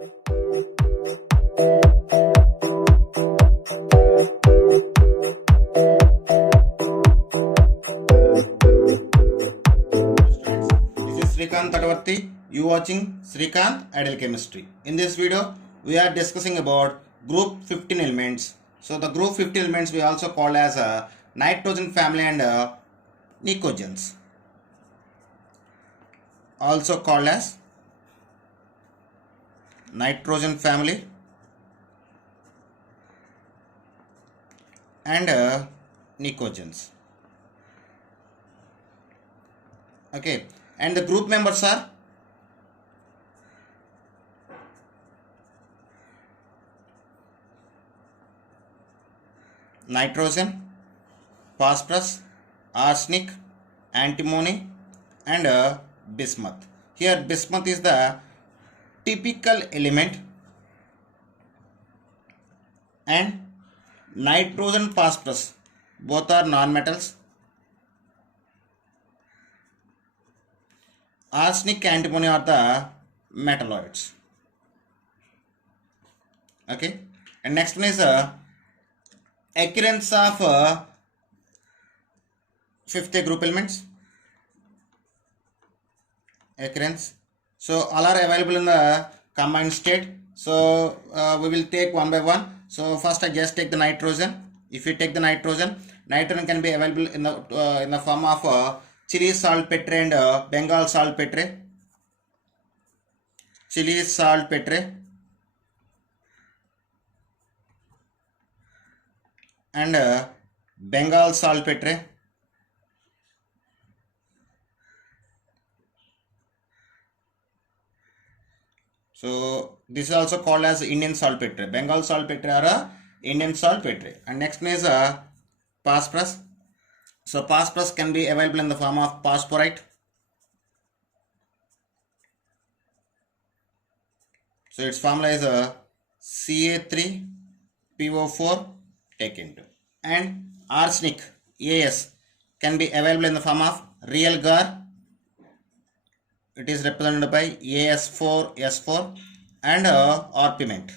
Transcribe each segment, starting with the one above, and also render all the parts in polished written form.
Srikanth Tatavarti. You watching Srikanth Ideal Chemistry. In this video, we are discussing about group 15 elements. So the group 15 elements we also call as a nitrogen family and nicogens. Also called as nitrogen family and nicogens. Okay, and the group members are nitrogen, phosphorus, arsenic, antimony and bismuth. Here bismuth is the typical element and nitrogen, phosphorus both are non-metals. Arsenic, antimony are the metalloids. Okay, and next one is occurrence of fifth group elements. Occurrence. So all are available in the combined state. So we will take one by one. So first I just take the nitrogen. If you take the nitrogen can be available in the form of Chile saltpetre and Bengal saltpetre. Chile saltpetre and Bengal saltpetre. So this is also called as Indian saltpetre. Bengal saltpetre are Indian saltpetre. And next one is phosphorus. So phosphorus can be available in the form of phosphorite. So its formula is Ca3PO4 taken to. And arsenic As can be available in the form of real gar. It is represented by As4S4 and orpiment.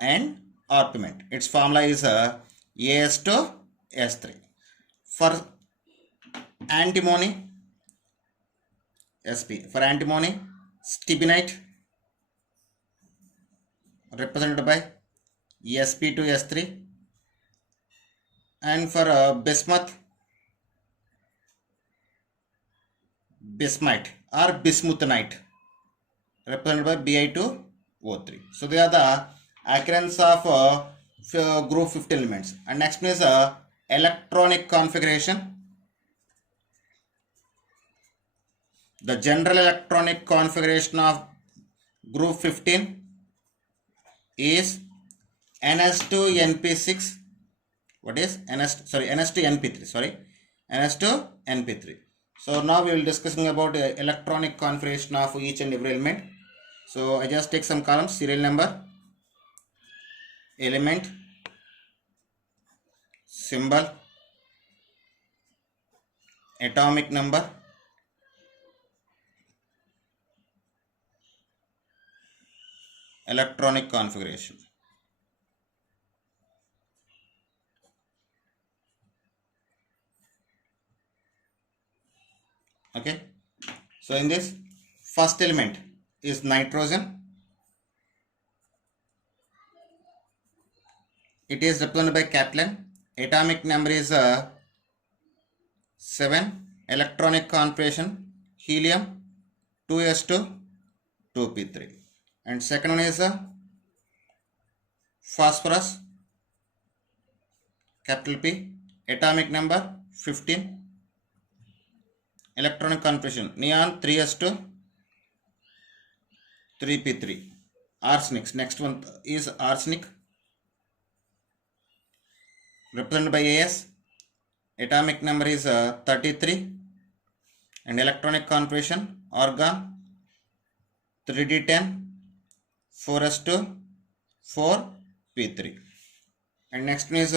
And orpiment. Its formula is As2S3. For antimony, Sp. For antimony, stibnite represented by Sp2S3. And for bismuth, bismite or bismuthenite represented by Bi2O3. So they are the occurrence of group 15 elements. And next one is electronic configuration. The general electronic configuration of group 15 is NS2NP6. What is NS2NP3? NS2NP3. So now we will discussing about electronic configuration of each and every element. So I just take some columns: serial number, element, symbol, atomic number, electronic configuration. Okay, so in this first element is nitrogen. It is represented by capital. Atomic number is 7. Electronic configuration helium 2s2 2p3. And second one is phosphorus, capital P. Atomic number 15. Electronic configuration neon 3s2 3p3. Arsenic. Next one is arsenic represented by As. Atomic number is 33 and electronic configuration argon 3d10 4s2 4p3. And next one is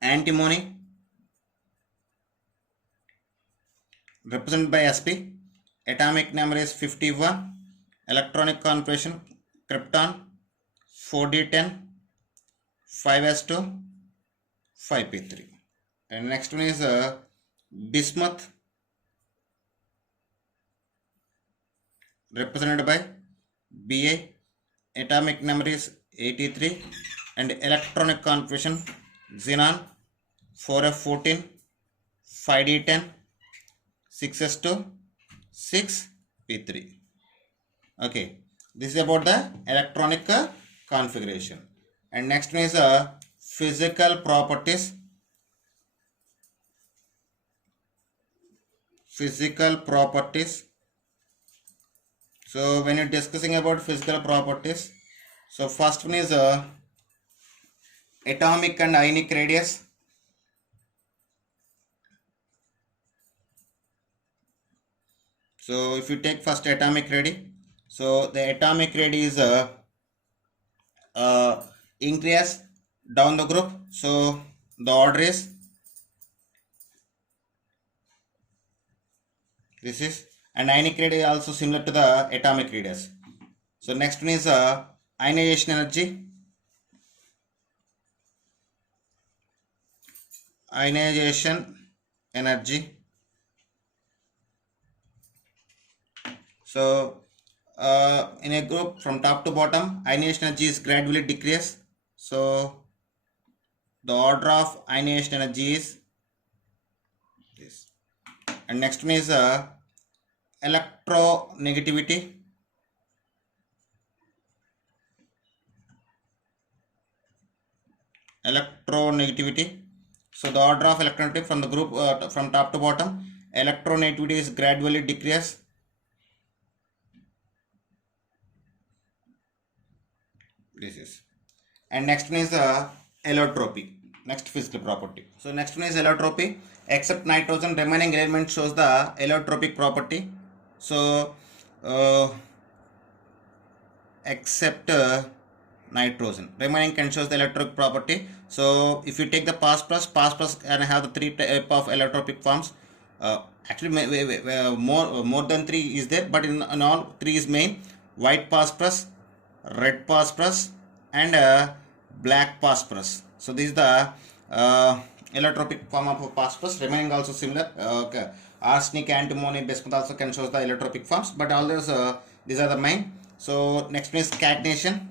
antimony represented by Sp. Atomic number is 51 electronic configuration krypton 4d10 5s2 5p3. And next one is bismuth, represented by Ba. Atomic number is 83. And electronic configuration xenon 4f14 5d10 6s2 6p3. Okay, this is about the electronic configuration. And next one is physical properties. So when you're discussing about physical properties, so first one is atomic and ionic radius. So if you take first atomic radius, so the atomic radius is increase down the group. So the order is this is, and ionic radius is also similar to the atomic radius. So next one is ionization energy. So in a group from top to bottom, ionization energy is gradually decrease. So the order of ionization energy is this. And next one is electronegativity. So the order of electronegativity from the group from top to bottom, electronegativity is gradually decrease. This is. And next one is allotropy. Next physical property. So next one is allotropy. Except nitrogen, remaining element shows the allotropic property. So except nitrogen, remaining can shows the allotropic property. So if you take the pass plus can have the three type of allotropic forms. Actually more than three is there, but in all three is main: white phosphorus, red phosphorus, and black phosphorus. So this is the allotropic form of phosphorus. Remaining also similar. Arsenic, antimony, bismuth also can show the allotropic forms, but all those these are the main. So next one is catenation.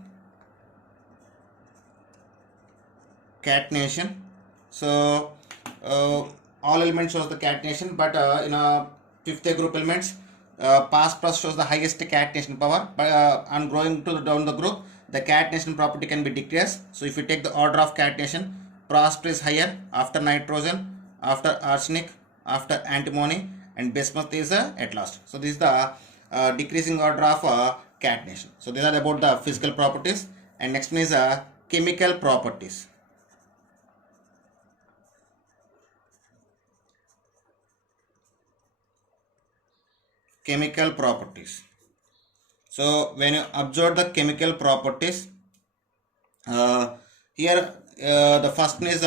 So all elements shows the catenation, but in a fifth group elements, phosphorus shows the highest catenation power, but on growing to down the group, the catenation property can be decreased. So if you take the order of catenation, phosphorus is higher, after nitrogen, after arsenic, after antimony, and bismuth is at last. So this is the decreasing order of catenation. So these are about the physical properties. And next one is chemical properties. So when you observe the chemical properties, here the first one is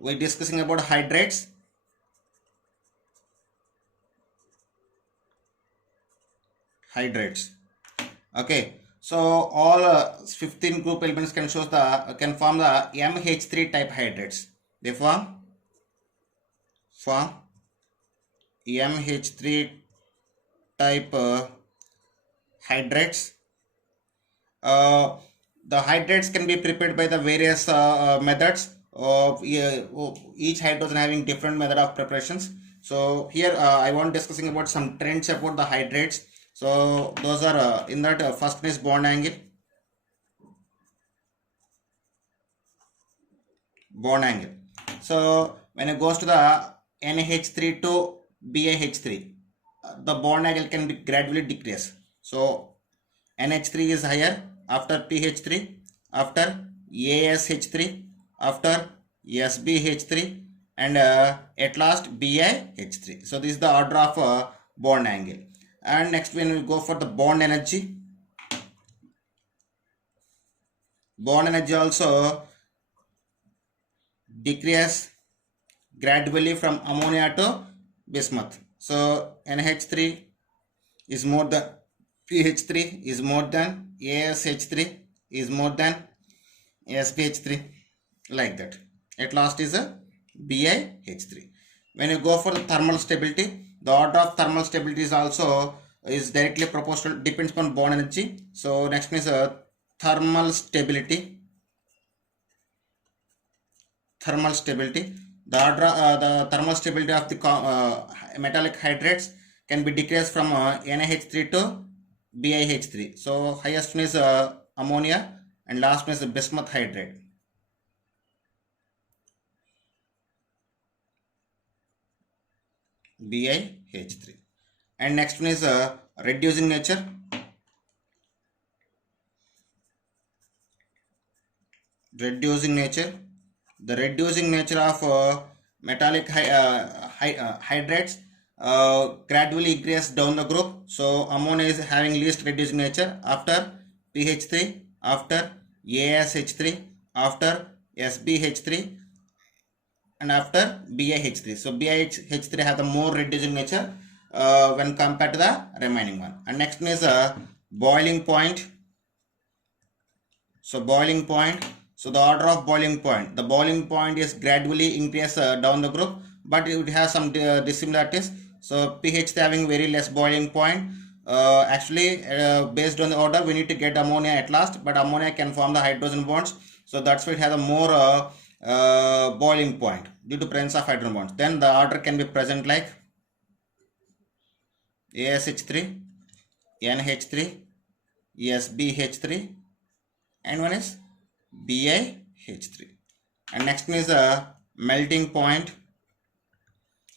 we're discussing about hydrates. Okay, so all 15 group elements can form the MH3 type hydrates. They form MH3 type hydrates. The hydrates can be prepared by the various methods of each hydrogen having different method of preparations. So here I want discussing about some trends about the hydrates. So those are in that first one is bond angle. So when it goes to the NH3 to BiH3, the bond angle can be gradually decreased. So NH3 is higher, after PH3, after ASH3, after SBH3, and at last BiH3. So this is the order of bond angle. And next when we go for the bond energy also decrease gradually from ammonia to bismuth. So NH3 is more than PH3 is more than ASH3 is more than SPH3, like that. At last is a BiH3. When you go for the thermal stability, the order of thermal stability is also is directly proportional, depends upon bond energy. So next one is thermal stability. Thermal stability, the order the thermal stability of the metallic hydrates can be decreased from NaH3 to BiH3. So highest one is ammonia and last one is bismuth hydrate. BiH3. And next one is reducing nature. Reducing nature, the reducing nature of metallic hydrates gradually increase down the group. So ammonia is having least reducing nature after PH3, after ASH3, after SBH3 and after BiH3. So BiH3 have the more reducing nature when compared to the remaining one. And next one is boiling point. So boiling point, so the order of boiling point, the boiling point is gradually increase down the group, but it has some dissimilarities. So pH having very less boiling point. Actually based on the order we need to get ammonia at last, but ammonia can form the hydrogen bonds, so that's why it has a more boiling point due to presence of hydrogen bonds. Then the order can be present like ASH3, NH3, SBH3 and one is BiH3. And next one is a melting point.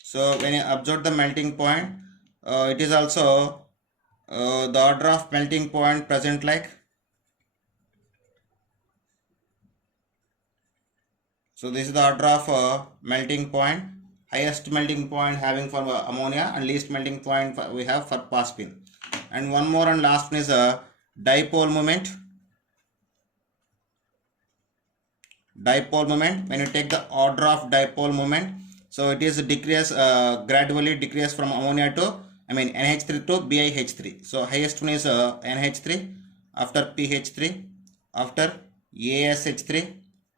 So when you observe the melting point, it is also the order of melting point present like, so this is the order of melting point. Highest melting point having for ammonia and least melting point we have for phosphine. And one more and last one is a dipole moment. Dipole moment, when you take the order of dipole moment, so it is decrease gradually decrease from ammonia to NH3 to BiH3. So highest one is NH3, after PH3, after ASH3,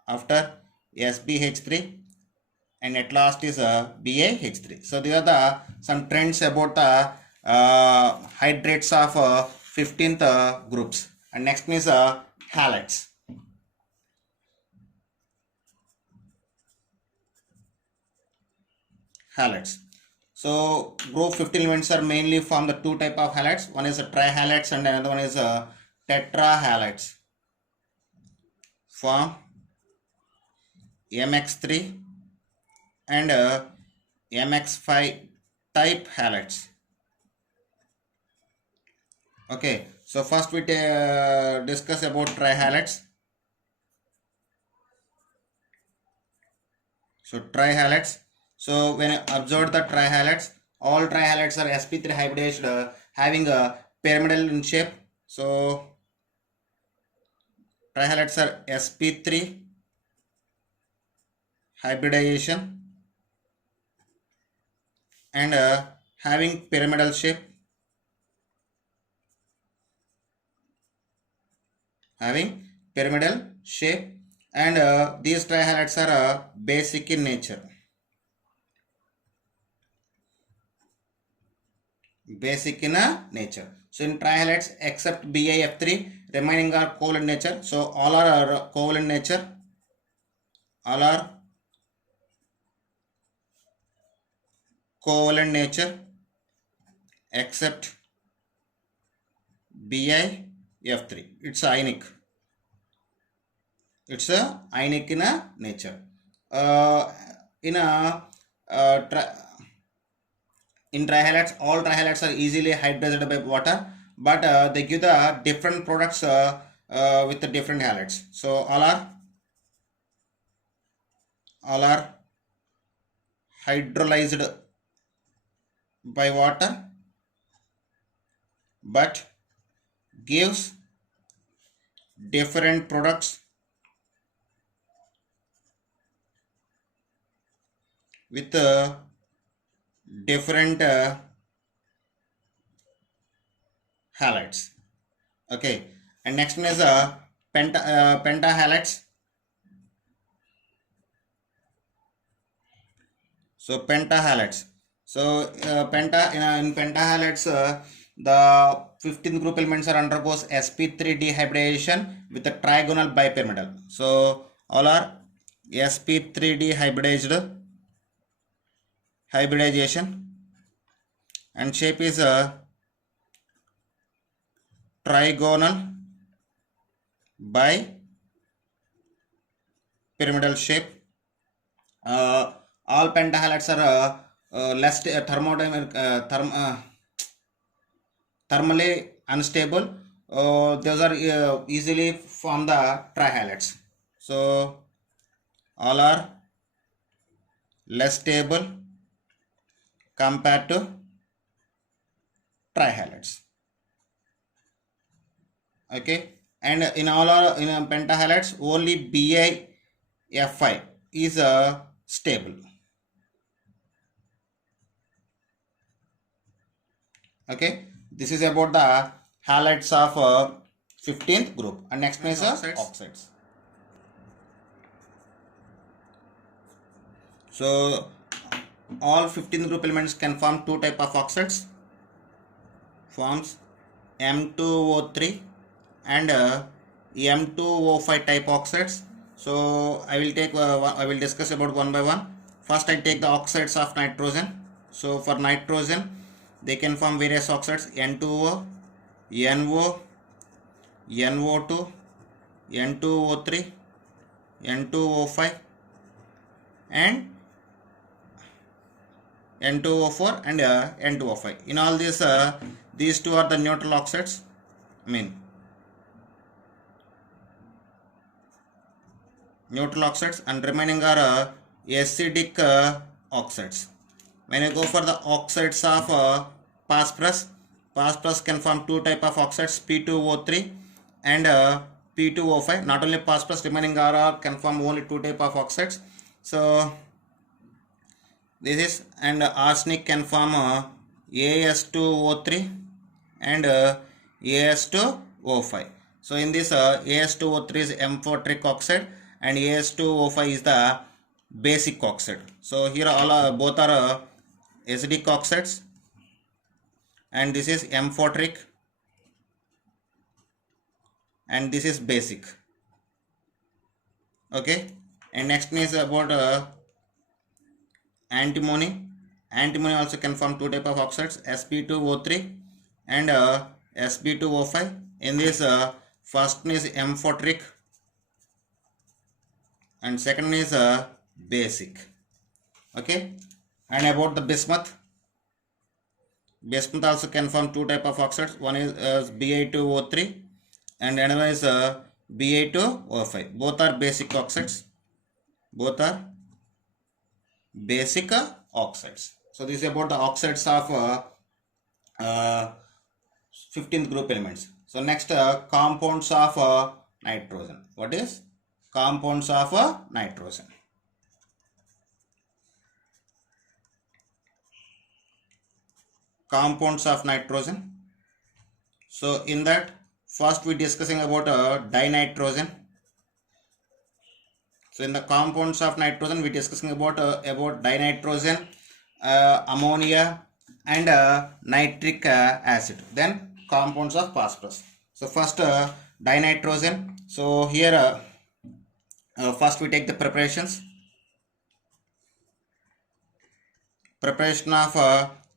after SBH3 and at last is BiH3. So these are the some trends about the hydrates of 15th groups. And next is halides. Halides. So group 15 elements are mainly from the two type of halides. One is a trihalides and another one is a tetrahalides. Form MX3 and MX5 type halides. Okay, so first we discuss about trihalides. So trihalides. So when you observe the trihalides, all trihalides are sp3 hybridized having a pyramidal in shape. So trihalides are sp3 hybridization and having pyramidal shape. Having pyramidal shape and these trihalides are basic in nature. Basic in nature. So in trihalides except BiF3 remaining are covalent nature. So all are covalent nature. All are covalent nature except BiF3. It's ionic. It's a ionic in a nature. In trihalides, all trihalides are easily hybridized by water, but they give the different products with the different halides. So all are hydrolyzed by water, but gives different products with different halides. Okay, and next one is pentahalides. So pentahalides. So in pentahalides, the 15th group elements are undergoes sp3 dehybridization with a trigonal bipyramidal. So all are sp3 hybridization, and shape is a trigonal bipyramidal shape. All pentahalides are less thermally unstable. Those are easily form the trihalides. So all are less stable compared to trihalides. Okay, and in all our in pentahalides only BiFi is stable. Okay, this is about the halides of 15th group, and next one is oxides. So all 15th group elements can form two type of oxides, forms M2O3 and M2O5 type oxides. So I will discuss about one by one. First I take the oxides of nitrogen. So for nitrogen they can form various oxides: N2O, NO, NO2, N2O3, N2O5 and N2O4 and N2O5. In all these two are the neutral oxides. Neutral oxides, and remaining are acidic oxides. When you go for the oxides of phosphorus can form two type of oxides, P2O3 and P2O5. Not only phosphorus, remaining are can form only two type of oxides. So this is, and arsenic can form As2O3 and As2O5. So in this As2O3 is amphoteric oxide and As2O5 is the basic oxide. So here all both are acidic oxides, and this is amphoteric and this is basic. Okay, and next is about antimony. Antimony also can form two type of oxides, Sp2O3 and Sp2O5. In this first one is amphoteric and second is basic. Okay, and about the bismuth also can form two type of oxides. One is Ba2O3 and another is Ba2O5. Both are basic oxides. So this is about the oxides of 15th group elements. So next compounds of nitrogen. What is compounds of nitrogen? Compounds of nitrogen. So in that, first we discussing about dinitrogen. So in the compounds of nitrogen we discussing about dinitrogen, ammonia and nitric acid. Then compounds of phosphorus. So first dinitrogen. So here first we take the preparations. Preparation of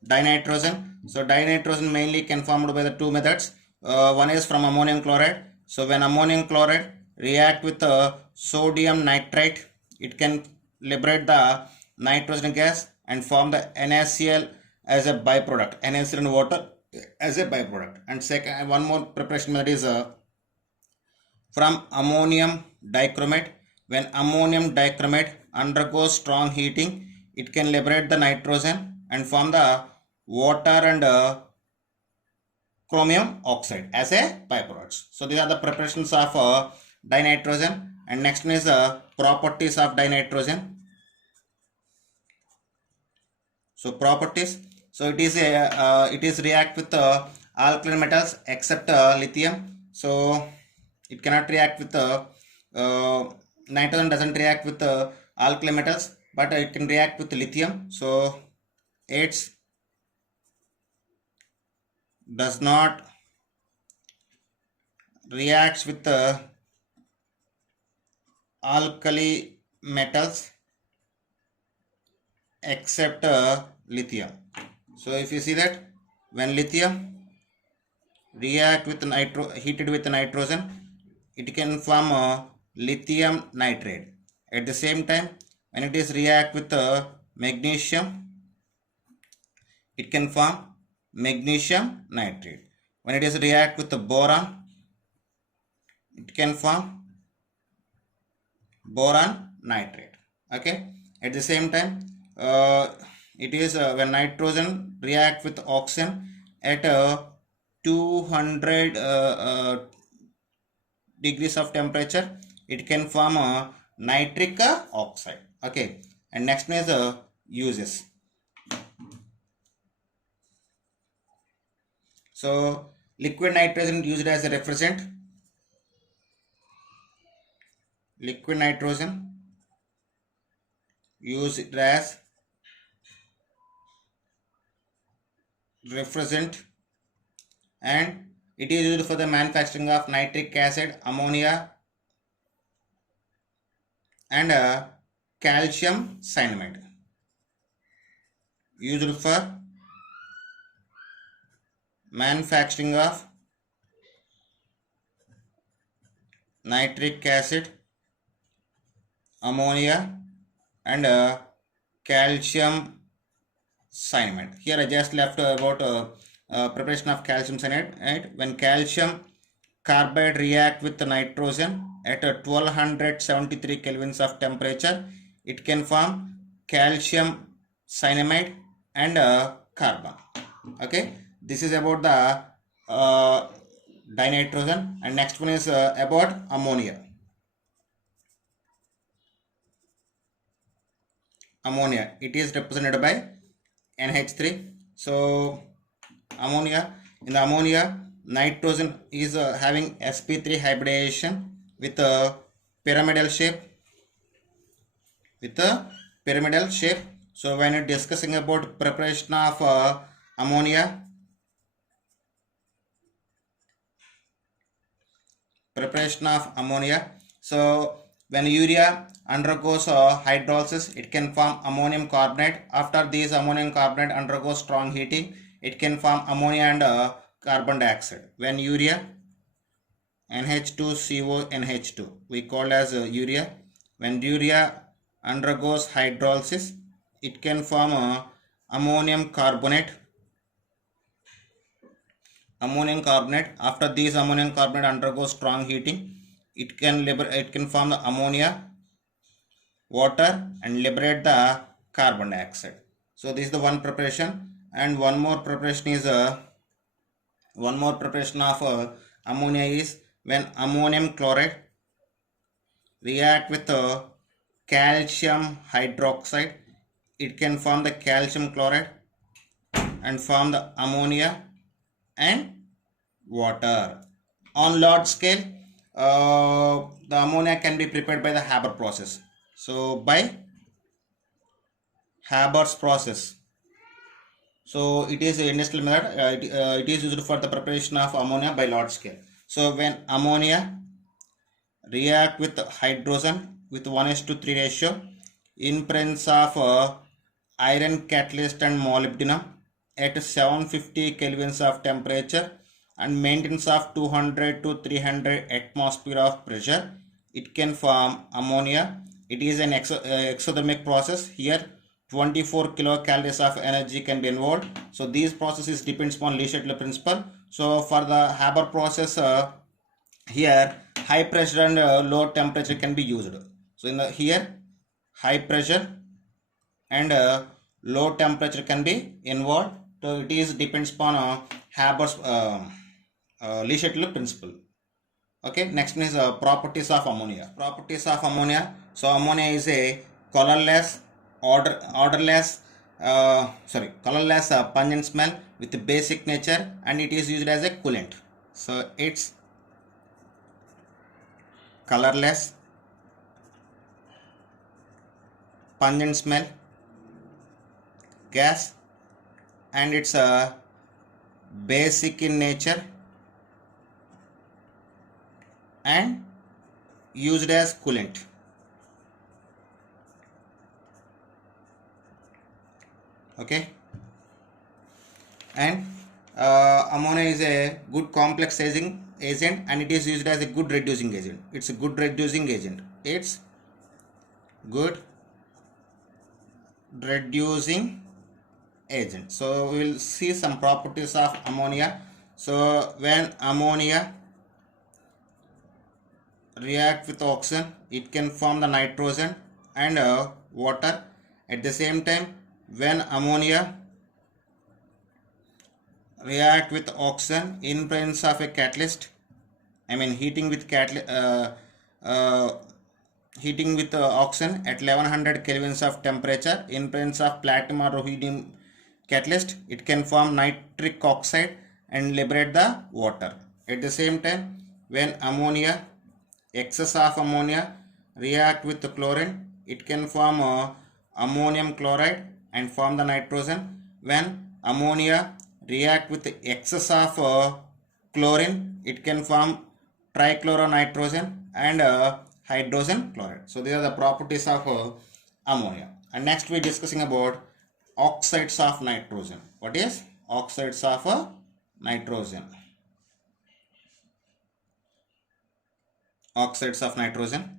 dinitrogen. So dinitrogen mainly can formed by the two methods. One is from ammonium chloride. So when ammonium chloride react with sodium nitrite, it can liberate the nitrogen gas and form the NaCl as a byproduct, NaCl and water as a byproduct. And second, one more preparation method is from ammonium dichromate. When ammonium dichromate undergoes strong heating, it can liberate the nitrogen and form the water and chromium oxide as a byproducts. So these are the preparations of dinitrogen. And next one is properties of dinitrogen. So properties. So it is react with alkaline metals except lithium. So it cannot react with nitrogen doesn't react with alkaline metals, but it can react with lithium. So it does not reacts with alkali metals except lithium. So if you see that when lithium react with heated with nitrogen, it can form lithium nitrate. At the same time, when it is react with magnesium, it can form magnesium nitrate. When it is react with the boron, it can form boron nitrate. Okay, at the same time, it is when nitrogen react with oxygen at 200 degrees of temperature, it can form a nitric oxide. Okay, and next one is uses. So liquid nitrogen used as a refrigerant. Liquid nitrogen used as refrigerant, and it is used for the manufacturing of nitric acid, ammonia, and calcium cyanamide. Used for manufacturing of nitric acid, ammonia, and calcium cyanamide. Here I just left about preparation of calcium cyanide. Right? When calcium carbide react with the nitrogen at 1273 kelvins of temperature, it can form calcium cyanamide and carbon. Okay, this is about the dinitrogen, and next one is about ammonia. Ammonia, it is represented by NH3. So ammonia, in the ammonia, nitrogen is having sp3 hybridization with a pyramidal shape. So when you're discussing about preparation of ammonia, so when urea undergoes hydrolysis, it can form ammonium carbonate. After this ammonium carbonate undergoes strong heating, it can form ammonia and carbon dioxide. When urea, NH2CO NH2, we call as urea. When urea undergoes hydrolysis, it can form ammonium carbonate. After this ammonium carbonate undergoes strong heating, it can form the ammonia, water, and liberate the carbon dioxide. So this is the one preparation, and one more preparation of ammonia is when ammonium chloride react with calcium hydroxide, it can form the calcium chloride and form the ammonia and water. On large scale, the ammonia can be prepared by the Haber process. So by Haber's process, so it is an industrial method. It is used for the preparation of ammonia by large scale. So when ammonia react with hydrogen with 1:3 ratio in presence of iron catalyst and molybdenum at 750 kelvins of temperature and maintenance of 200 to 300 atmosphere of pressure, it can form ammonia. It is an exothermic process. Here 24 kilocalories of energy can be involved. So these processes depends upon Le Chatelier principle. So for the Haber process, here high pressure and low temperature can be used. So in the here high pressure and low temperature can be involved. So it is depends upon Haber's Le Chatelier principle. Okay, next one is properties of ammonia. So ammonia is a colorless, odorless, colorless pungent smell with basic nature, and it is used as a coolant. So it's colorless, pungent smell gas, and it's basic in nature and used as coolant. Okay, and ammonia is a good complex agent, and it is used as a good reducing agent. It's a good reducing agent. It's good reducing agent. So we will see some properties of ammonia. So when ammonia react with oxygen, it can form the nitrogen and water. At the same time, when ammonia react with oxygen in presence of a catalyst, heating with oxygen at 1100 kelvins of temperature in presence of platinum or rubidium catalyst, it can form nitric oxide and liberate the water. At the same time, when excess of ammonia react with the chlorine, it can form ammonium chloride and form the nitrogen. When ammonia react with the excess of chlorine, it can form trichloronitrogen and hydrogen chloride. So these are the properties of ammonia. And next we are discussing about oxides of nitrogen. What is oxides of nitrogen? Oxides of nitrogen.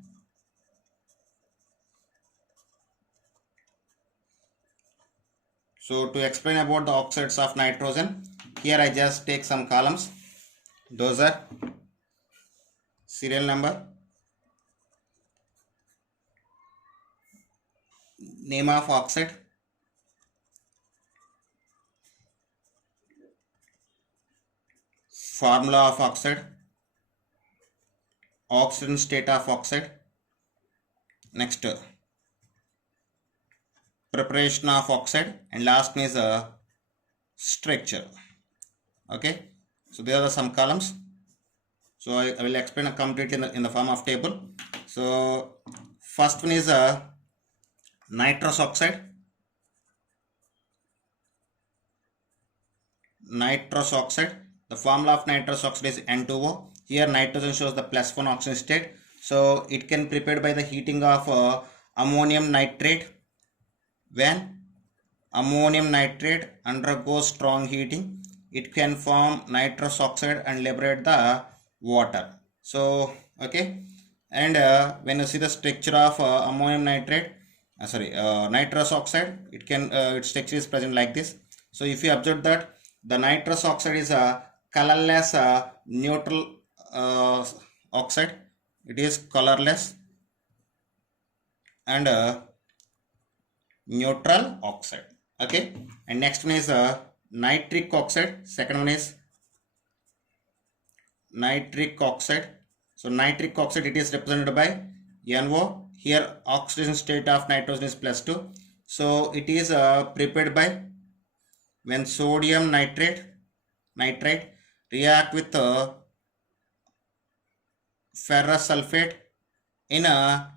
So to explain about the oxides of nitrogen, here I just take some columns. Those are serial number, name of oxide, formula of oxide, oxidation state of oxide, next preparation of oxide, and last is structure. Okay, so there are some columns. So I will explain completely in the form of table. So first one is nitrous oxide. Nitrous oxide. The formula of nitrous oxide is N2O. Here nitrogen shows the +1 oxygen state. So it can be prepared by the heating of ammonium nitrate. When ammonium nitrate undergoes strong heating, it can form nitrous oxide and liberate the water. So okay, and when you see the structure of ammonium nitrate, nitrous oxide, it can its structure is present like this. So if you observe that the nitrous oxide is a colorless neutral oxide, it is colorless and neutral oxide. Okay, and next one is nitric oxide. Second one is nitric oxide. So nitric oxide, it is represented by NO. Here oxidation state of nitrogen is +2. So it is prepared by when sodium nitrate react with ferrous sulfate in a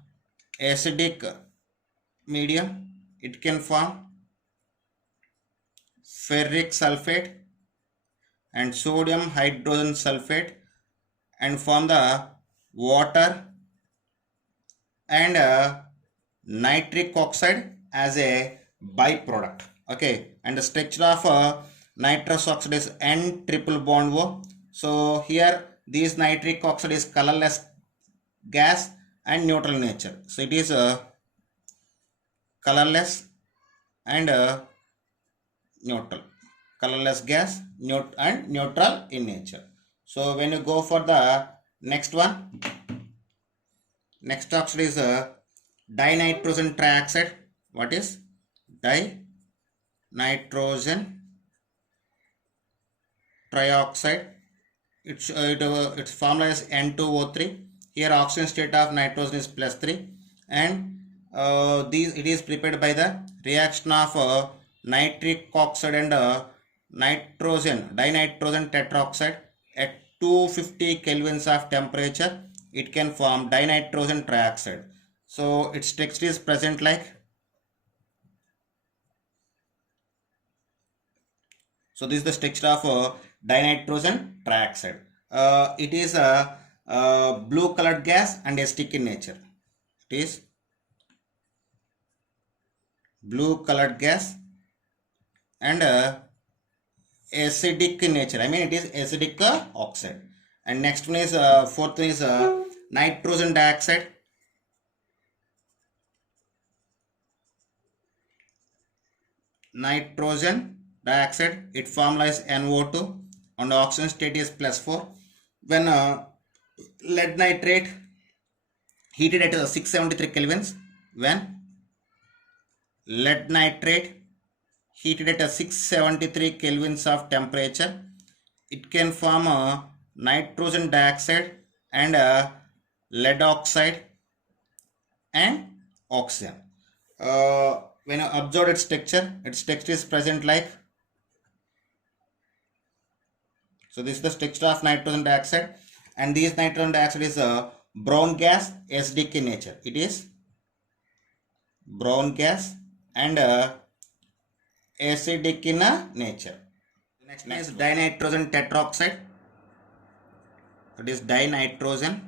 acidic medium, it can form ferric sulfate and sodium hydrogen sulfate and form the water and nitric oxide as a byproduct. Okay, and the structure of nitrous oxide is N triple bond O. So here this nitric oxide is colorless gas and neutral in nature. So it is colorless and neutral, colorless gas and neutral in nature. So when you go for the next one, next oxide is dinitrogen trioxide. What is dinitrogen trioxide? Its formula is N2O3. Here oxygen state of nitrogen is +3, and it is prepared by the reaction of nitric oxide and dinitrogen tetroxide at 250 kelvins of temperature, it can form dinitrogen trioxide. So its text is present like. So this is the texture of dinitrogen trioxide. It is a blue colored gas and acidic in nature. It is blue colored gas and acidic in nature. I mean it is acidic oxide. And next one is fourth one is nitrogen dioxide. Nitrogen dioxide, it formulas NO2 and oxygen state is +4. When lead nitrate heated at 673 kelvins, when lead nitrate heated at 673 kelvins of temperature, it can form a nitrogen dioxide and lead oxide and oxygen. When you observe its texture is present like. So this is the texture of nitrogen dioxide, and this nitrogen dioxide is a brown gas, acidic in nature. It is brown gas and acidic in nature. Next is dinitrogen tetroxide. It is dinitrogen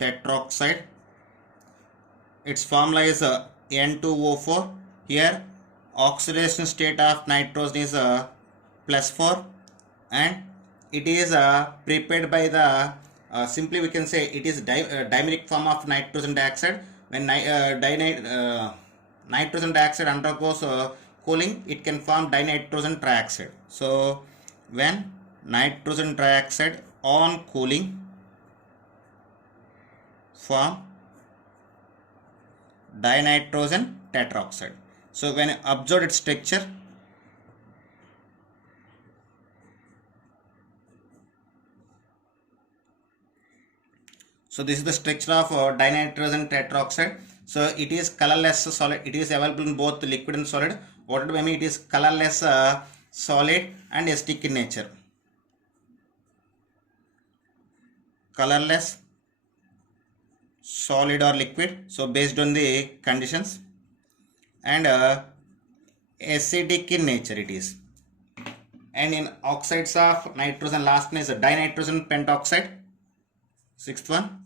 tetroxide. Its formula is N2O4. Here oxidation state of nitrogen is +4, and it is prepared by the simply we can say it is dimeric form of nitrogen dioxide. When nitrogen dioxide undergoes cooling, it can form dinitrogen trioxide. So when nitrogen trioxide on cooling form dinitrogen tetroxide. So when you observe its texture, so this is the structure of dinitrogen tetroxide. So it is colorless solid. It is available in both liquid and solid. What do I mean? It is colorless solid and acidic in nature. Colorless solid or liquid, so based on the conditions, and acidic in nature it is. And in oxides of nitrogen, last one is dinitrogen pentoxide. Sixth one,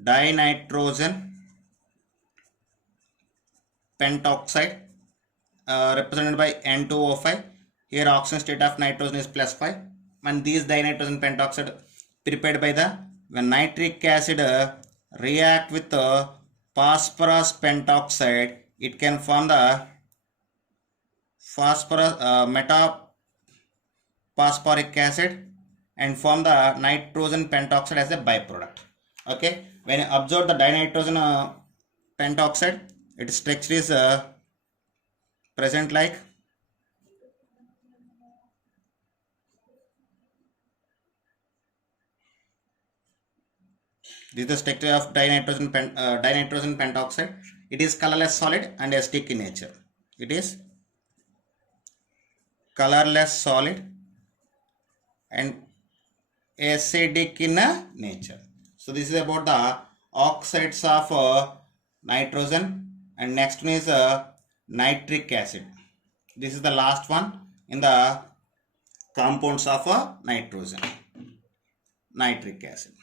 dinitrogen pentoxide, represented by N2O5. Here oxygen state of nitrogen is +5, and these dinitrogen pentoxide prepared by the when nitric acid react with phosphorus pentoxide, it can form the phosphorus metaphosphoric acid and form the nitrogen pentoxide as a byproduct. Okay, when you observe the dinitrogen pentoxide, its structure is present like. This is the structure of dinitrogen pentoxide. It is colorless solid and acidic in nature. It is colorless solid and acidic in nature. So this is about the oxides of nitrogen, and next one is nitric acid. This is the last one in the compounds of nitrogen, nitric acid.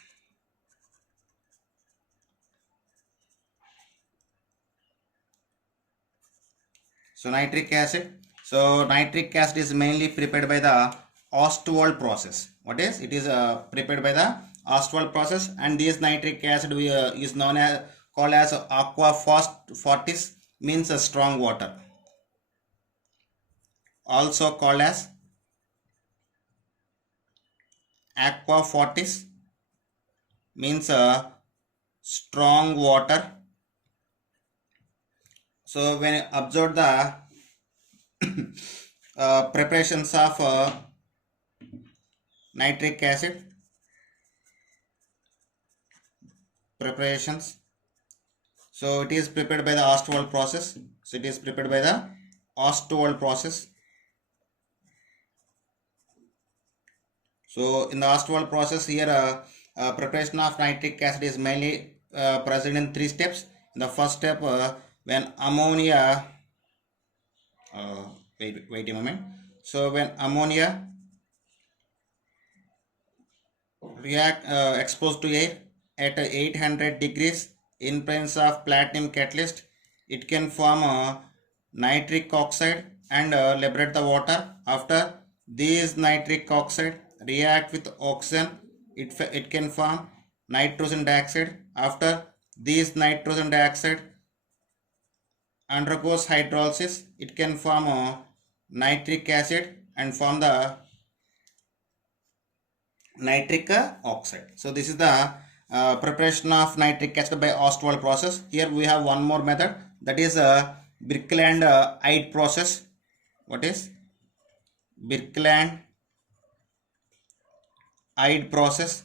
So nitric acid. So nitric acid is mainly prepared by the Ostwald process. What is? It is prepared by the Ostwald process, and this nitric acid is known as called as aqua fortis, means a strong water. Also called as aqua fortis, means a strong water. So when you observe the preparations of nitric acid, So it is prepared by the Ostwald process. So it is prepared by the Ostwald process. So in the Ostwald process here, preparation of nitric acid is mainly present in 3 steps. In the first step, when ammonia, wait a moment. So when ammonia react exposed to air at 800 degrees in presence of platinum catalyst, it can form nitric oxide and liberate the water. After these nitric oxide react with oxygen, it can form nitrogen dioxide. After these nitrogen dioxide undergoes hydrolysis, it can form nitric acid and form the nitric oxide. So this is the preparation of nitric acid by Ostwald process. Here we have one more method, that is Birkeland Eyde process. What is Birkeland Eyde process?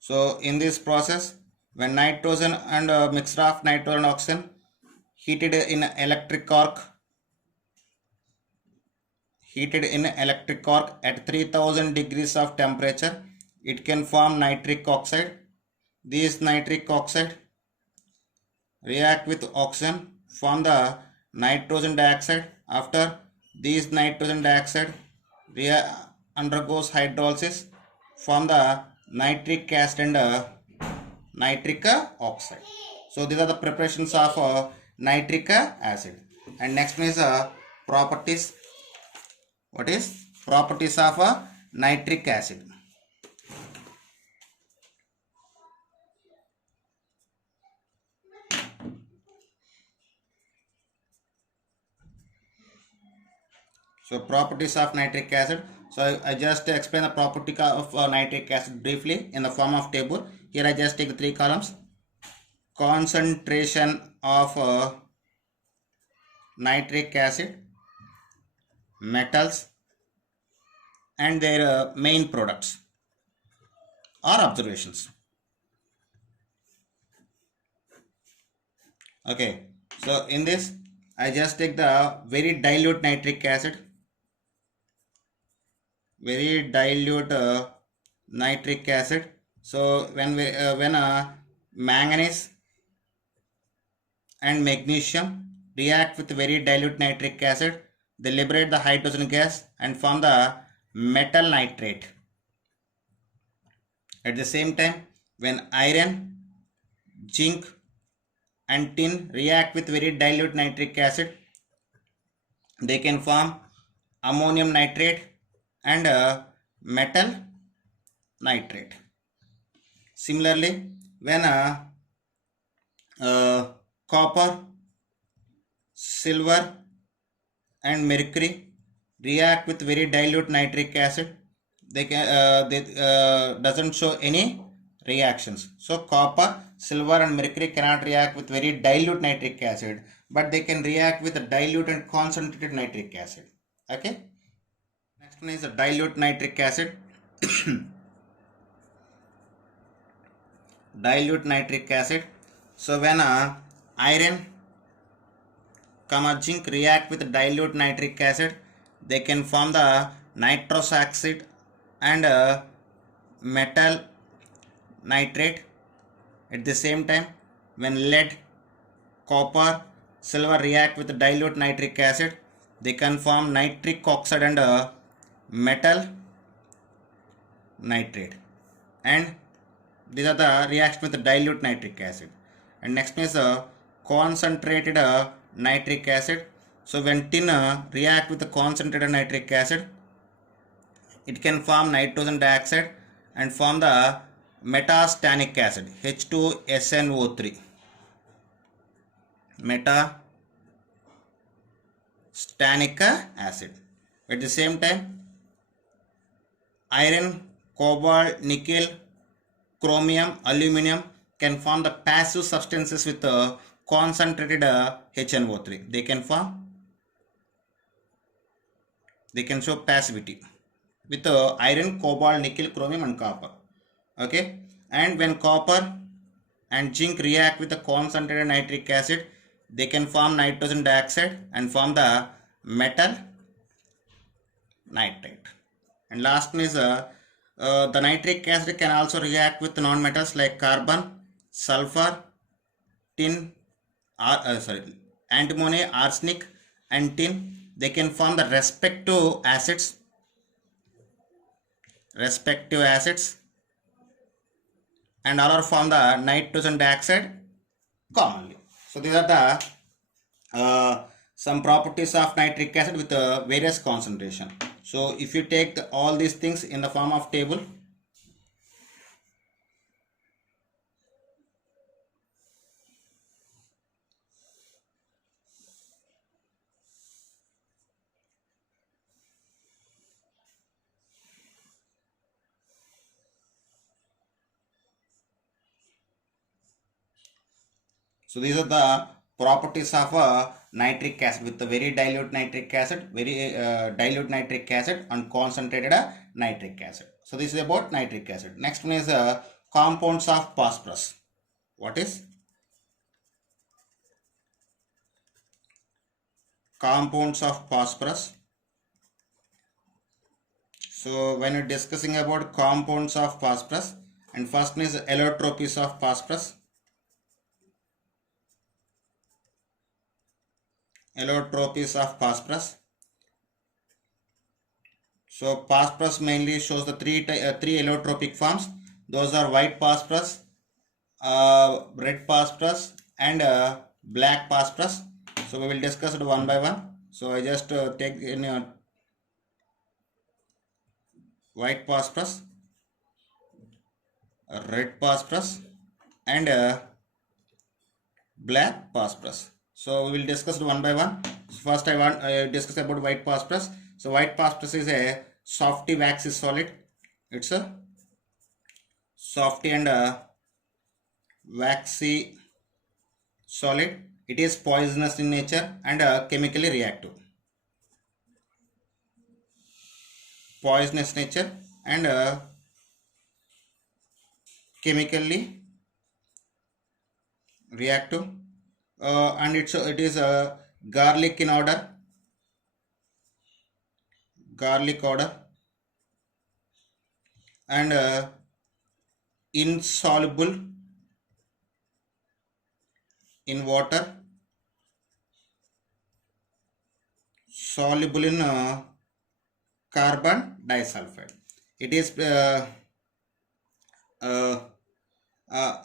So in this process, when nitrogen and mixture of nitrogen and oxygen heated in electric arc at 3000 degrees of temperature, it can form nitric oxide. These nitric oxide react with oxygen, form the nitrogen dioxide. After these nitrogen dioxide undergoes hydrolysis, form the nitric acid and nitric oxide. So these are the preparations of nitric acid. And next one is properties. What is properties of nitric acid? So properties of nitric acid. So I just explain the property of nitric acid briefly in the form of table. Here I just take the 3 columns. Concentration of nitric acid, metals and their main products or observations. Okay, so in this I just take the very dilute nitric acid, nitric acid. So when manganese and magnesium react with very dilute nitric acid, they liberate the hydrogen gas and form the metal nitrate. At the same time, when iron, zinc and tin react with very dilute nitric acid, they can form ammonium nitrate and metal nitrate. Similarly, when copper, silver and mercury react with very dilute nitric acid, they doesn't show any reactions. So copper, silver and mercury cannot react with very dilute nitric acid, but they can react with a dilute and concentrated nitric acid. Okay, next one is a dilute nitric acid. Dilute nitric acid. So when iron, zinc react with dilute nitric acid, they can form the nitrous oxide and metal nitrate. At the same time, when lead, copper, silver react with dilute nitric acid, they can form nitric oxide and metal nitrate. And these are the reaction with the dilute nitric acid. And next is concentrated nitric acid. So when tin react with the concentrated nitric acid, it can form nitrogen dioxide and form the metastannic acid, H2SNO3. Metastannic acid. At the same time, iron, cobalt, nickel, chromium, aluminum can form the passive substances with concentrated HNO3. They can show passivity with iron, cobalt, nickel, chromium and copper. Okay, and when copper and zinc react with the concentrated nitric acid, they can form nitrogen dioxide and form the metal nitrate. And last one is the nitric acid can also react with non-metals like carbon, sulfur, tin, antimony, arsenic, and tin. They can form the respective acids, and all are form the nitrogen dioxide commonly. So these are the some properties of nitric acid with various concentration. So if you take all these things in the form of table, so these are the properties of nitric acid with the very dilute nitric acid, very dilute nitric acid and concentrated nitric acid. So this is about nitric acid. Next one is compounds of phosphorus. What is compounds of phosphorus? So when you're discussing about compounds of phosphorus, and first one is allotropies of phosphorus. Allotropies of phosphorus. So phosphorus mainly shows the three allotropic forms. Those are white phosphorus, red phosphorus, and black phosphorus. So we will discuss it one by one. So I just take in white phosphorus, red phosphorus, and black phosphorus. So we will discuss it one by one. So first I discuss about white phosphorus. So white phosphorus is a softy waxy solid. It's a softy and waxy solid. It is poisonous in nature and chemically reactive. Poisonous nature and chemically reactive. And it is garlic in order, and insoluble in water, soluble in carbon disulfide. It is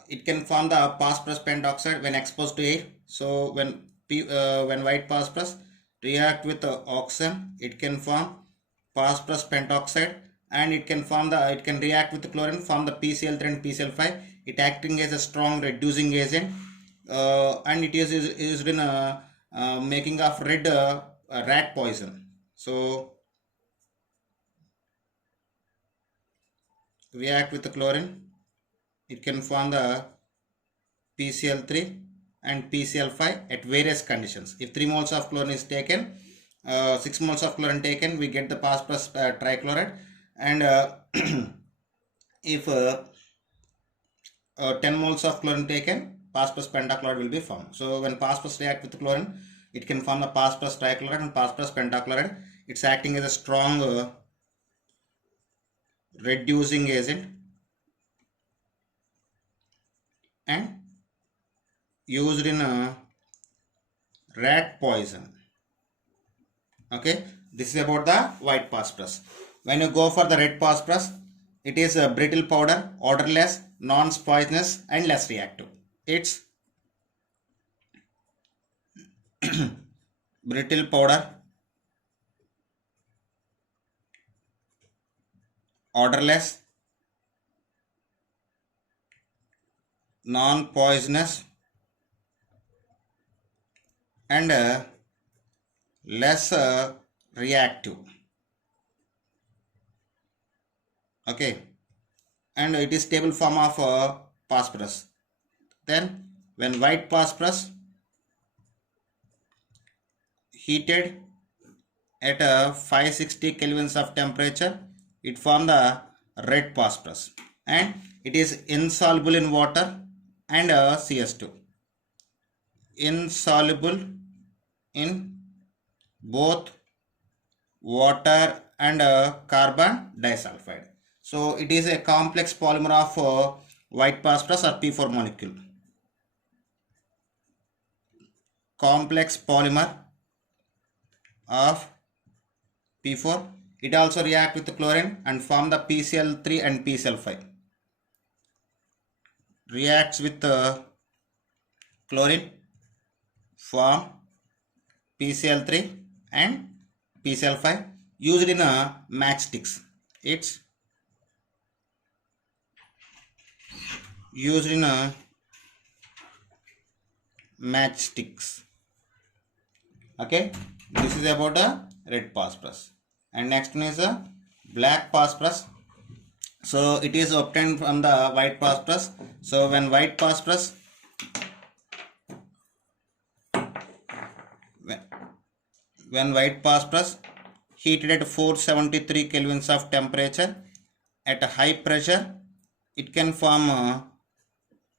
it can form the phosphorus pentoxide when exposed to air. So when white phosphorus react with oxygen, it can form phosphorus pentoxide, and it can react with the chlorine, form the PCl3 and PCl5. It acting as a strong reducing agent, and it is used in making of red rat poison. So react with the chlorine, it can form the PCl3 and PCl5 at various conditions. If 3 moles of chlorine is taken, 6 moles of chlorine taken, we get the phosphorus trichloride, and if 10 moles of chlorine taken, phosphorus pentachloride will be formed. So when phosphorus react with the chlorine, it can form the phosphorus trichloride and phosphorus pentachloride. It's acting as a strong reducing agent and used in rat poison. Okay, this is about the white phosphorus. When you go for the red phosphorus, it is a brittle powder, odorless, non-poisonous, and less reactive. It's brittle powder, odorless, non-poisonous, and less reactive. Okay, and it is stable form of phosphorus. Then when white phosphorus heated at 560 kelvins of temperature, it form the red phosphorus, and it is insoluble in water and CS2, insoluble in both water and carbon disulfide. So it is a complex polymer of white phosphorus or P4 molecule. Complex polymer of P4. It also react with the chlorine and form the PCl3 and PCl5. Reacts with chlorine, form PCl3 and PCl5, used in matchsticks. It's used in matchsticks. Okay, this is about a red phosphorus. And next one is a black phosphorus. So it is obtained from the white phosphorus. So when white phosphorus heated at 473 kelvins of temperature at a high pressure, it can form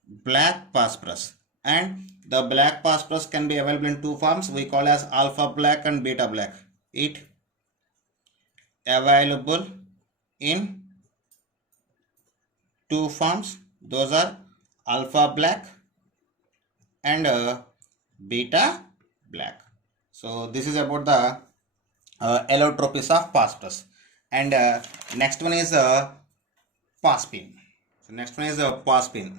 black phosphorus. And the black phosphorus can be available in two forms, we call as alpha black and beta black. It available in two forms, those are alpha black and beta black. So this is about the allotropies of phosphorus. And next one is phosphine. So next one is phosphine.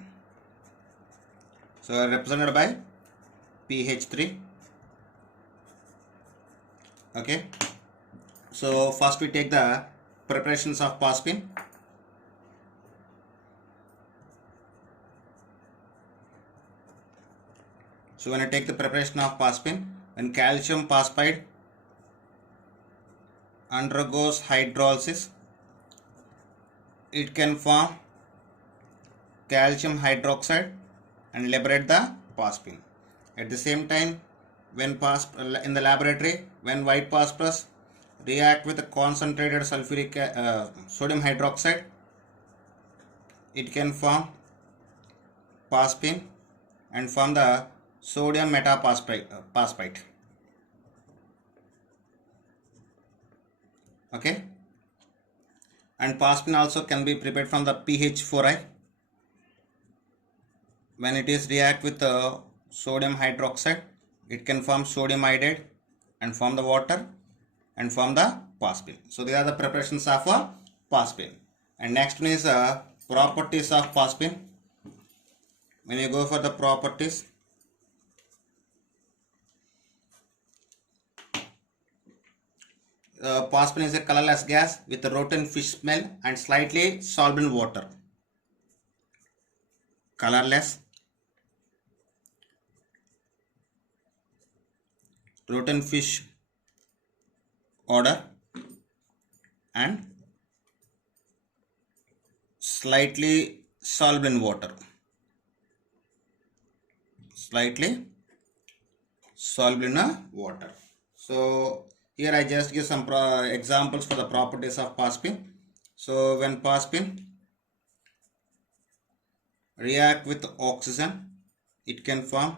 So represented by pH3. Okay. So first we take the preparations of phosphine. So when I take the preparation of phosphine, when calcium phosphide undergoes hydrolysis, it can form calcium hydroxide and liberate the phosphine. At the same time, when in the laboratory, when white phosphorus react with the concentrated sulfuric sodium hydroxide, it can form phosphine and form the sodium metaphosphate. Okay, and phosphine also can be prepared from the PH4i. When it is react with sodium hydroxide, it can form sodium iodide and form the water and form the phosphine. So these are the preparations of phosphine. And next one is properties of phosphine. When you go for the properties, phosphine is a colorless gas with a rotten fish smell and slightly soluble in water. Colorless, rotten fish odor and slightly soluble in water. Slightly soluble in water. So here I just give some examples for the properties of phosphine. So when phosphine react with oxygen, it can form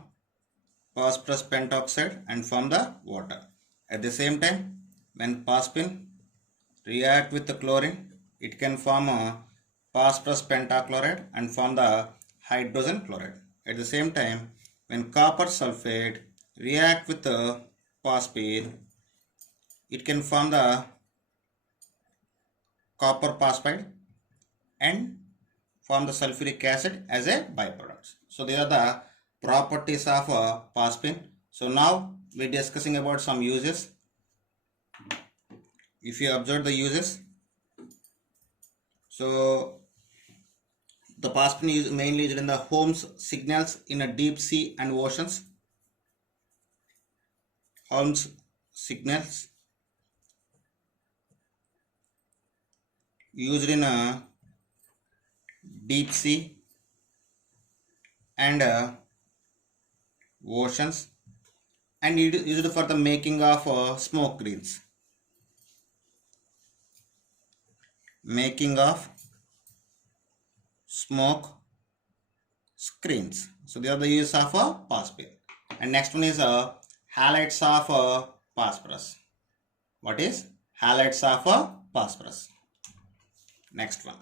phosphorus pentoxide and form the water. At the same time, when phosphine react with the chlorine, it can form phosphorus pentachloride and form the hydrogen chloride. At the same time, when copper sulfate react with the phosphine, it can form the copper phosphide and form the sulfuric acid as a byproduct. So these are the properties of phosphine. So now we are discussing about some uses. If you observe the uses, so the phosphine is mainly used in the homes signals in a deep sea and oceans. Homes signals used in a deep sea and oceans, and it is used for the making of smoke grills. Making of smoke screens. So these are the use of phosphate. And next one is halides of phosphorus. What is halides of phosphorus? Next one.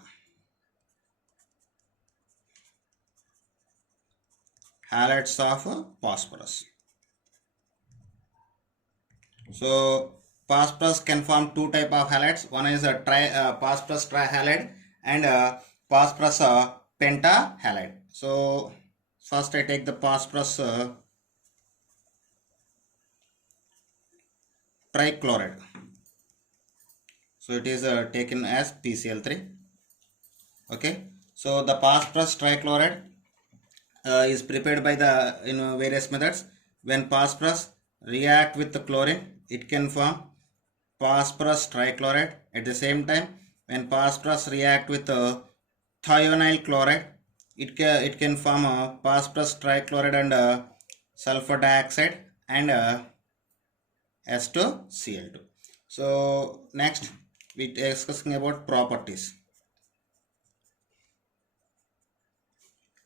Halides of phosphorus. So phosphorus can form two type of halides. One is a phosphorus trihalide and phosphorus pentahalide. So first I take the phosphorus trichloride. So it is taken as PCl3. Okay. So the phosphorus trichloride is prepared by the various methods. When phosphorus react with the chlorine, it can form phosphorus trichloride. At the same time, when phosphorus react with thionyl chloride, it can form a phosphorus trichloride and sulfur dioxide and H2Cl2. So next we discussing about properties.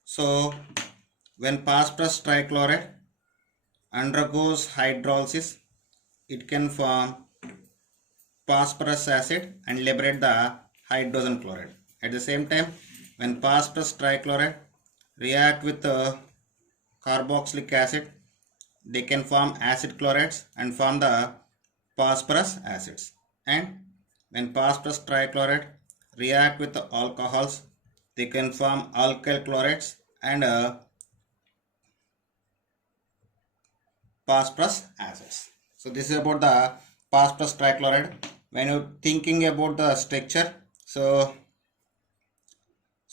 So when phosphorus trichloride undergoes hydrolysis, it can form phosphorus acid and liberate the hydrogen chloride. At the same time, when phosphorus trichloride react with carboxylic acid, they can form acid chlorides and form the phosphorus acids. And when phosphorus trichloride react with the alcohols, they can form alkyl chlorides and phosphorus acids. So this is about the phosphorus trichloride. When you're thinking about the structure, so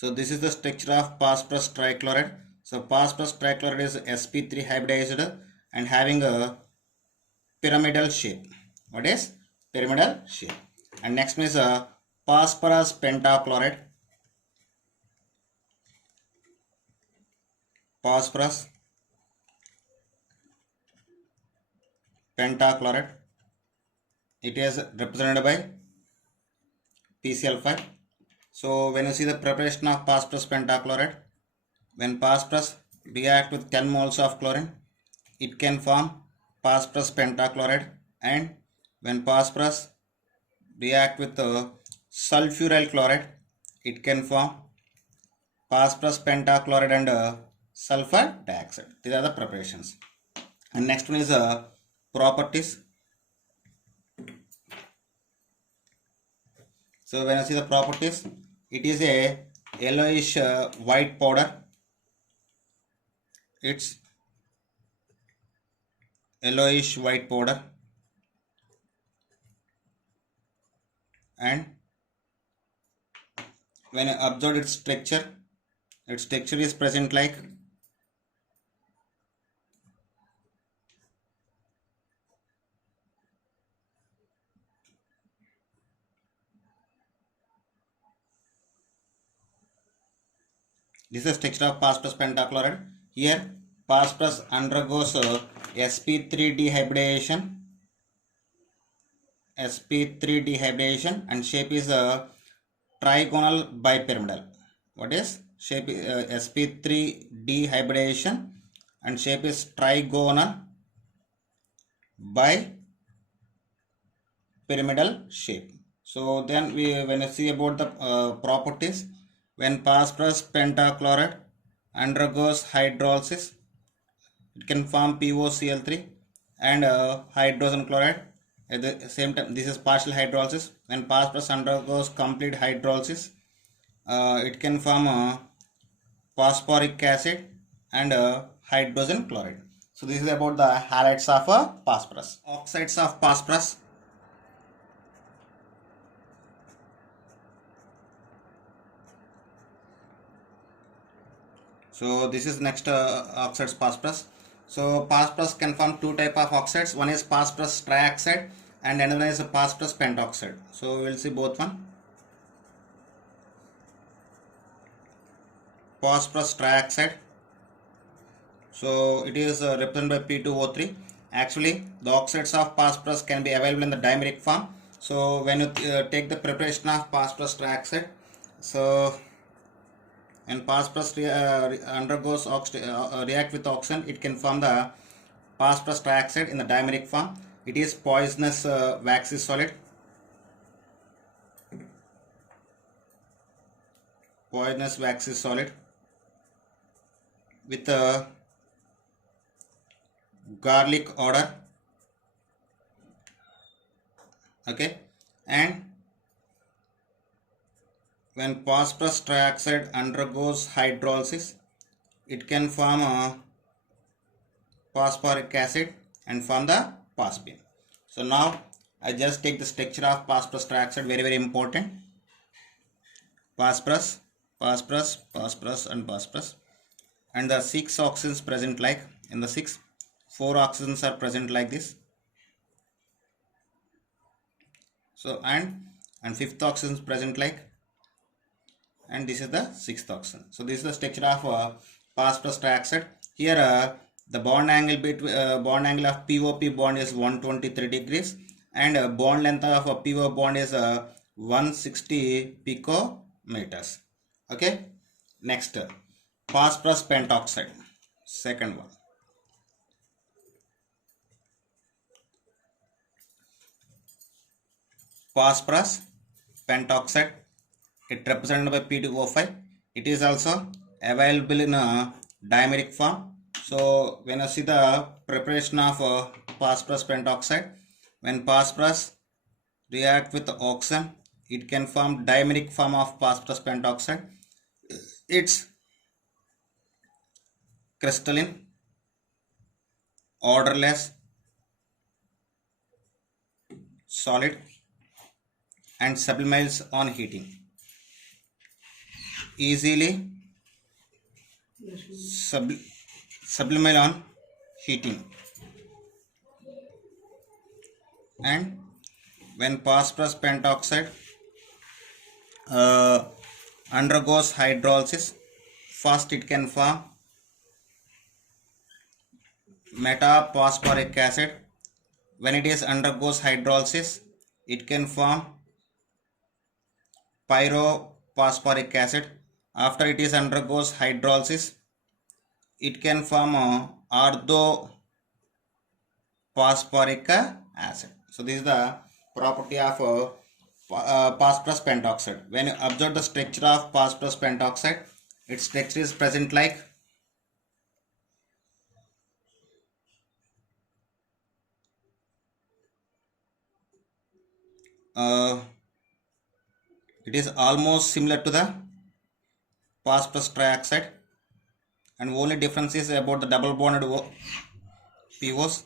this is the structure of phosphorus trichloride. So phosphorus trichloride is sp3 hybridized and having a pyramidal shape. What is pyramidal shape? And next one is phosphorus pentachloride. Phosphorus pentachloride. It is represented by PCl5. So when you see the preparation of phosphorus pentachloride, when phosphorus react with 10 moles of chlorine, it can form phosphorus pentachloride, and when phosphorus react with sulfuryl chloride, it can form phosphorus pentachloride and sulfur dioxide. These are the preparations. And next one is properties. So when I see the properties, it is a yellowish white powder. It's yellowish white powder, and when I observe its texture is present like this is texture of phosphorus pentachloride. Here phosphorus undergoes sp3 dehybridization and shape is trigonal bipyramidal. What is shape? sp3 dehybridization and shape is trigonal bipyramidal shape. So then when you see about the properties, when phosphorus pentachloride undergoes hydrolysis, it can form POCl3 and hydrogen chloride. At the same time, this is partial hydrolysis. When phosphorus undergoes complete hydrolysis, it can form phosphoric acid and hydrogen chloride. So this is about the halides of phosphorus. Oxides of phosphorus. So this is next oxides phosphorus. So phosphorus can form two type of oxides. One is phosphorus trioxide and another is phosphorus pentoxide. So we will see both one. Phosphorus trioxide. So it is represented by P2O3. Actually, the oxides of phosphorus can be available in the dimeric form. So when you take the preparation of phosphorus trioxide, so when phosphorus undergoes react with oxygen, it can form the phosphorus trioxide in the dimeric form. It is poisonous waxy solid. Poisonous waxy solid with a garlic odor. Okay, and when phosphorus trioxide undergoes hydrolysis, it can form a phosphoric acid and form the phosphine. So now I just take the structure of phosphorus trioxide, very important. Phosphorus, phosphorus, phosphorus and phosphorus, and the 6 oxygens present, like in the 6, 4 oxygens are present like this. So and fifth oxygen is present like, and this is the 6th oxygen. So this is the structure of phosphorus trioxide. Here the bond angle between bond angle of POP bond is 123 degrees, and bond length of a PO bond is 160 picometers. Okay, next phosphorus pentoxide, second one. Phosphorus pentoxide, it represented by P2O5. It is also available in a dimeric form. So when you see the preparation of phosphorus pentoxide, when phosphorus react with oxygen, it can form dimeric form of phosphorus pentoxide. It's crystalline, odorless solid, and sublimates on heating. Easily sublimate on heating. And when phosphorus pentoxide undergoes hydrolysis, first it can form metaphosphoric acid. When it is undergoes hydrolysis, it can form pyrophosphoric acid. After it is undergoes hydrolysis, it can form orthophosphoric acid. So this is the property of phosphorus pentoxide. When you observe the structure of phosphorus pentoxide, its structure is present like it is almost similar to the phosphorus trioxide, and only difference is about the double bonded POs.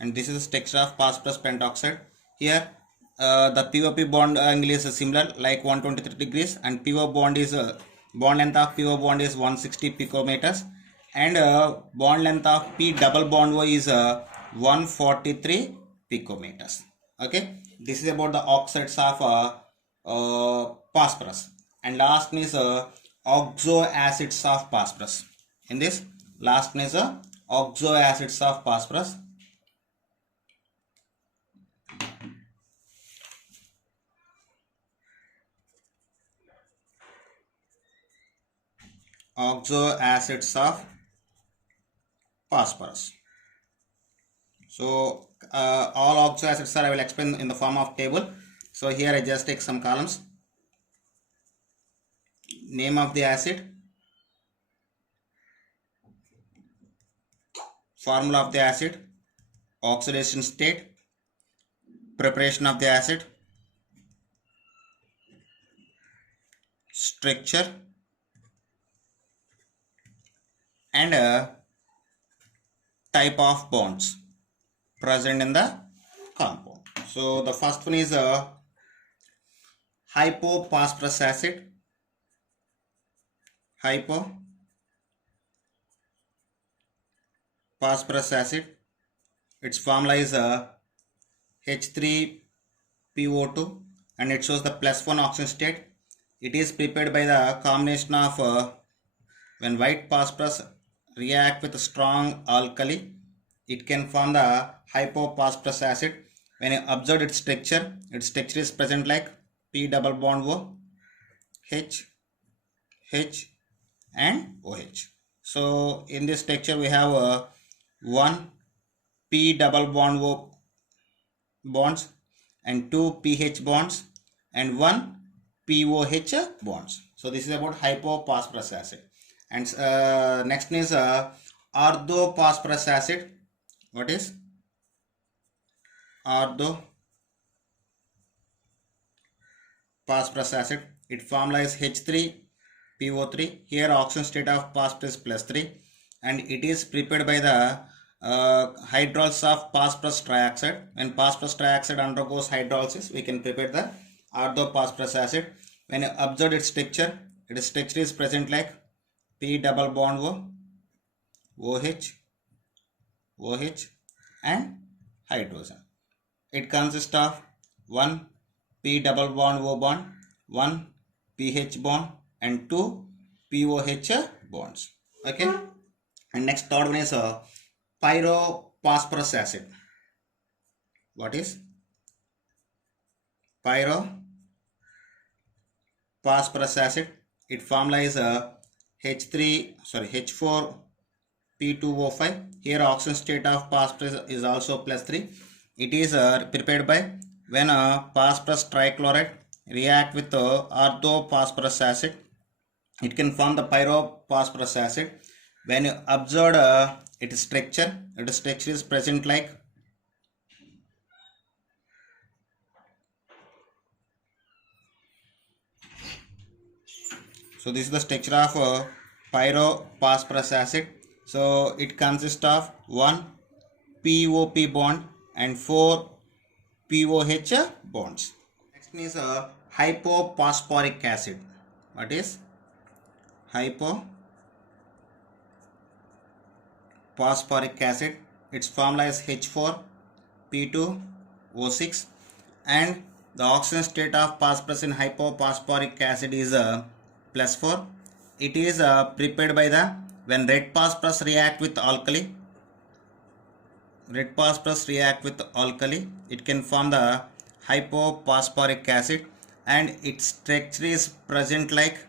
And this is the structure of phosphorus pentoxide. Here the POP bond angle is similar, like 123 degrees, and PO bond is bond length of PO bond is 160 picometers, and bond length of P double bond O is 143 picometers. Okay, this is about the oxides of phosphorus. And last is oxo acids of phosphorus. In this last is oxo acids of phosphorus. Oxo acids of phosphorus. So all oxo acids are, I will explain in the form of table. So here I just take some columns. Name of the acid, formula of the acid, oxidation state, preparation of the acid, structure, and type of bonds present in the compound. So the first one is hypophosphorus acid. Hypophosphorus acid, its formula is H3PO2, and it shows the +1 oxygen state. It is prepared by the combination of when white phosphorus react with a strong alkali, it can form the hypophosphorus acid. When you observe its structure is present like P double bond O, H, H and OH. So in this structure we have one P double bond O bonds and two PH bonds and one POH bonds. So this is about hypophosphorus acid. And next is orthophosphorus acid. What is orthophosphorus acid? Its formula is H3PO3. Here oxidation state of phosphorus plus 3, and it is prepared by the hydrolysis of phosphorus trioxide. When phosphorus trioxide undergoes hydrolysis, we can prepare the orthophosphorus acid. When you observe its structure is present like P double bond O, OH, OH and hydrogen. It consists of one P double bond O bond, one PH bond and two POH bonds. Okay. And next third one is pyrophosphorus acid. What is pyrophosphorus acid? Its formula is H4P2O5. Here oxidation state of phosphorus is also plus 3. It is prepared by when phosphorus trichloride react with orthophosphorus acid. It can form the pyrophosphorus acid. When you observe its structure is present like so this is the structure of pyrophosphorus acid. So it consists of one POP bond and four POH bonds. Next is hypophosphoric acid. What is hypophosphoric acid? Its formula is H4P2O6, and the oxidation state of phosphorus in hypophosphoric acid is plus 4. It is prepared by the when red phosphorus react with alkali. It can form the hypophosphoric acid, and its structure is present like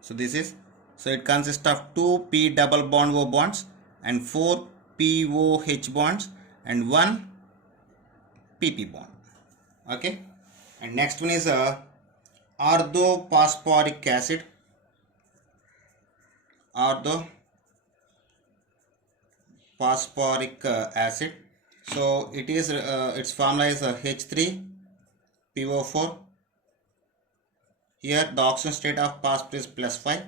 so this is so it consists of two P double bond O bonds and four POH bonds and one PP bond. Okay. And next one is orthophosphoric acid. Acid. So it is its formula is H3PO4. Here the oxidation state of phosphorus is plus 5,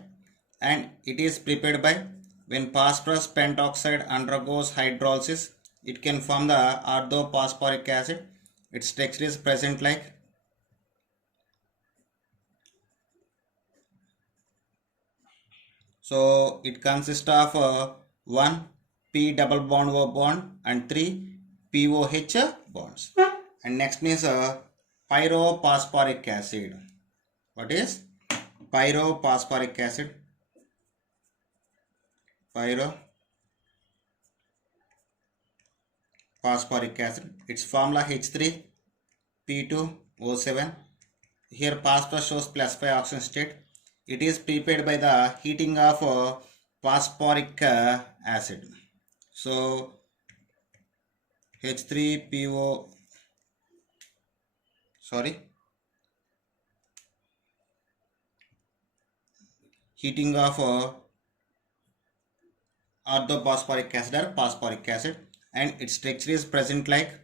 and it is prepared by when phosphorus pentoxide undergoes hydrolysis. It can form the orthophosphoric acid. Its structure is present like so it consists of one P double bond O bond and three POH bonds. And next is pyrophosphoric acid. What is pyrophosphoric acid? Pyrophosphoric acid. Its formula H3P2O7. Here phosphorus shows plus 5 oxidation state. It is prepared by the heating of phosphoric acid. So H3PO heating of orthophosphoric acid or phosphoric acid, and its structure is present like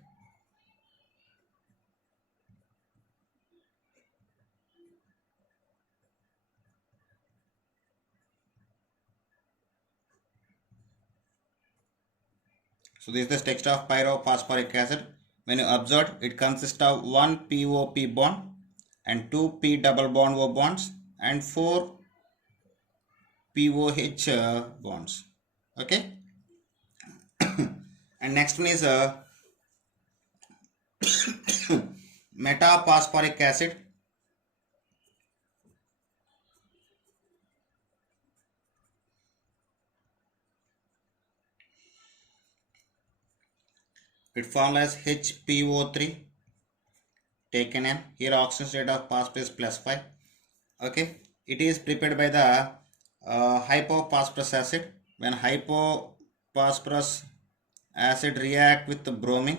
so this is the structure of pyrophosphoric acid. When you observe, it consists of one POP bond and two P double bond O bonds and four POH bonds. Okay. And next one is metaphosphoric acid. It formed as HPO3 taken in. Here oxygen state of phosphorus plus 5. Okay, it is prepared by the hypophosphorus acid. When hypophosphorus acid react with the bromine,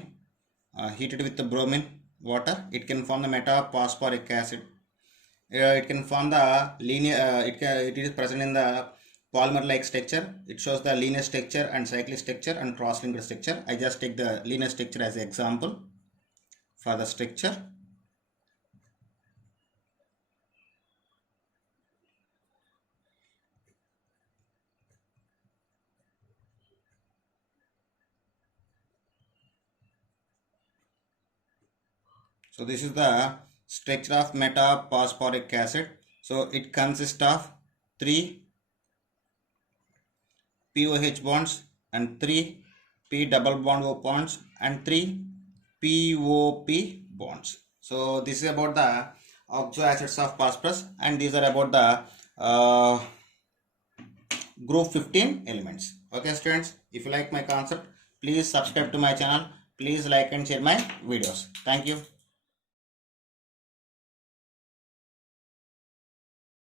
heated with the bromine water, it can form the metaphosphoric acid. It can form the linear, it is present in the polymer like structure. It shows the linear structure and cyclic structure and cross-linked structure. I just take the linear structure as an example for the structure. So this is the structure of metaphosphoric acid. So it consists of 3 POH bonds and 3 P double bond O bonds and 3 POP bonds. So this is about the oxo acids of phosphorus, and these are about the group 15 elements. Okay students, if you like my concept, please subscribe to my channel. Please like and share my videos. Thank you.